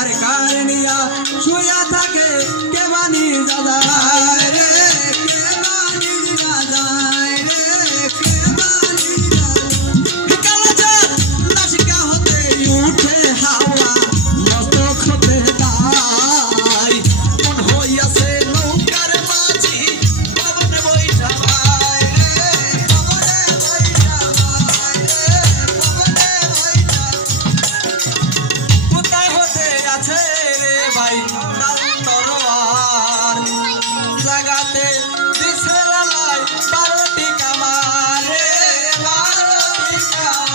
আর কারণিয়া শুয়া থাকে কেবানি দাদা। Hallelujah.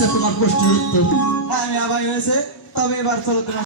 হয়েছে তোমার প্রশ্নের উত্তর। হ্যাঁ আমি আবাই হয়েছে। তবে এবার চলো তোমার